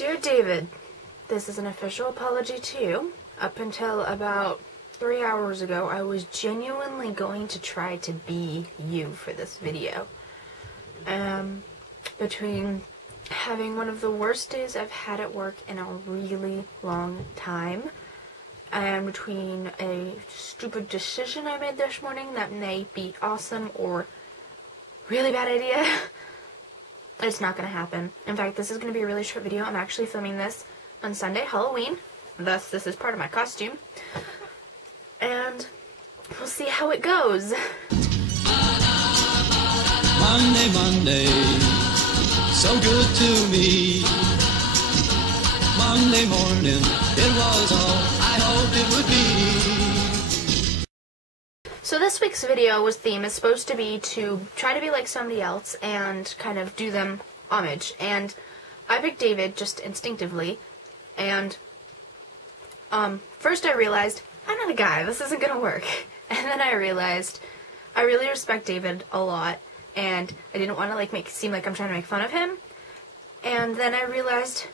Dear David, this is an official apology to you. Up until about 3 hours ago, I was genuinely going to try to be you for this video. Between having one of the worst days I've had at work in a really long time, and between a stupid decision I made this morning that may be awesome or really bad idea, it's not going to happen. In fact, this is going to be a really short video. I'm actually filming this on Sunday, Halloween. Thus, this is part of my costume. And we'll see how it goes. Monday, Monday, so good to me. Monday morning, it was all I hoped it would be. So this week's video is supposed to be to try to be like somebody else and kind of do them homage. And I picked David just instinctively. And first I realized, I'm not a guy, this isn't gonna work. And then I realized I really respect David a lot, and I didn't want to like make it seem like I'm trying to make fun of him. And then I realized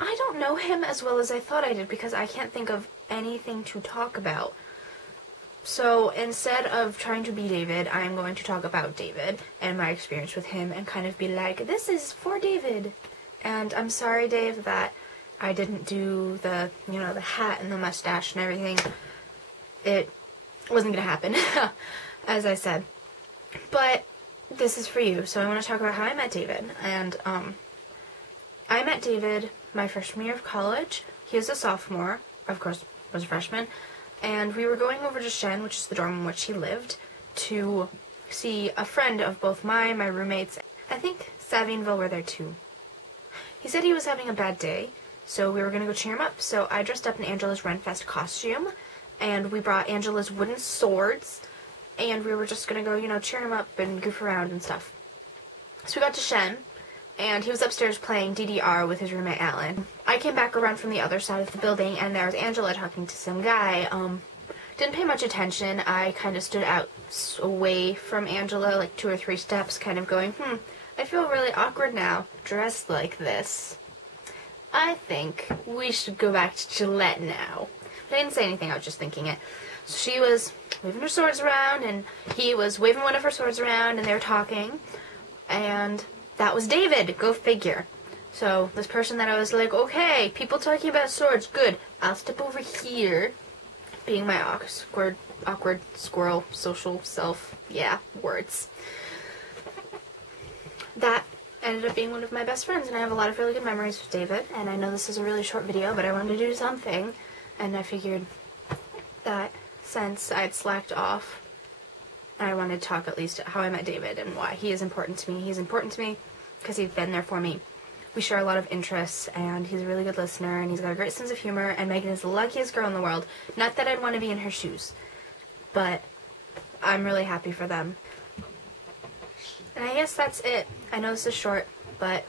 I don't know him as well as I thought I did, because I can't think of anything to talk about. So instead of trying to be David, I'm going to talk about David and my experience with him and kind of be like, this is for David. And I'm sorry, Dave, that I didn't do the, the hat and the mustache and everything. It wasn't going to happen, as I said. But this is for you, so I want to talk about how I met David. And I met David my freshman year of college. He was a sophomore, of course, was a freshman. And we were going over to Shen, which is the dorm in which he lived, to see a friend of both my roommates. I think Savvy and Vil were there too. He said he was having a bad day, so we were going to go cheer him up. So I dressed up in Angela's Renfest costume, and we brought Angela's wooden swords, and we were just going to go, cheer him up and goof around and stuff. So we got to Shen, and he was upstairs playing DDR with his roommate Alan. I came back around from the other side of the building, and there was Angela talking to some guy. Didn't pay much attention. I kind of stood out away from Angela, like 2 or 3 steps, kind of going, I feel really awkward now, dressed like this. I think we should go back to Gillette now. But I didn't say anything, I was just thinking it. So she was waving her swords around, and he was waving one of her swords around, and they were talking. And that was David, go figure. So this person that I was like, okay, people talking about swords, good. I'll step over here, being my awkward squirrel, social self, words. That ended up being one of my best friends, and I have a lot of really good memories with David. And I know this is a really short video, but I wanted to do something, and I figured that since I'd slacked off, I wanted to talk at least how I met David and why he is important to me. He's important to me because he's been there for me. We share a lot of interests, and he's a really good listener, and he's got a great sense of humor, and Megan is the luckiest girl in the world. Not that I'd want to be in her shoes, but I'm really happy for them. And I guess that's it. I know this is short, but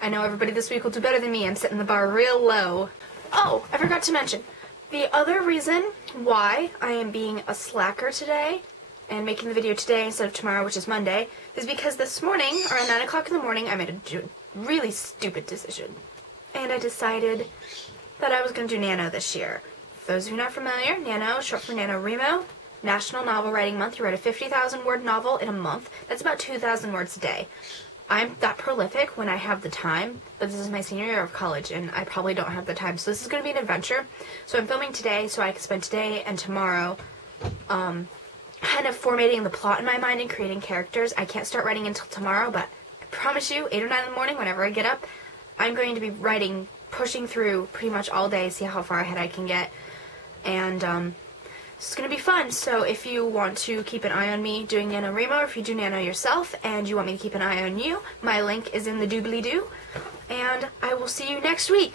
I know everybody this week will do better than me. I'm setting the bar real low. Oh, I forgot to mention, the other reason why I am being a slacker today and making the video today instead of tomorrow, which is Monday, is because this morning, around 9 o'clock in the morning, I made a really stupid decision. And I decided that I was going to do NaNo this year. For those of you not familiar, NaNo, short for NaNoWriMo, National Novel Writing Month. You write a 50,000 word novel in a month. That's about 2,000 words a day. I'm that prolific when I have the time, but this is my senior year of college, and I probably don't have the time. So this is going to be an adventure. So I'm filming today so I can spend today and tomorrow kind of formatting the plot in my mind and creating characters. I can't start writing until tomorrow, but I promise you, 8 or 9 in the morning, whenever I get up, I'm going to be writing, pushing through pretty much all day, see how far ahead I can get. And it's going to be fun. So if you want to keep an eye on me doing NaNoWriMo, or if you do NaNo yourself and you want me to keep an eye on you, my link is in the doobly-doo. And I will see you next week.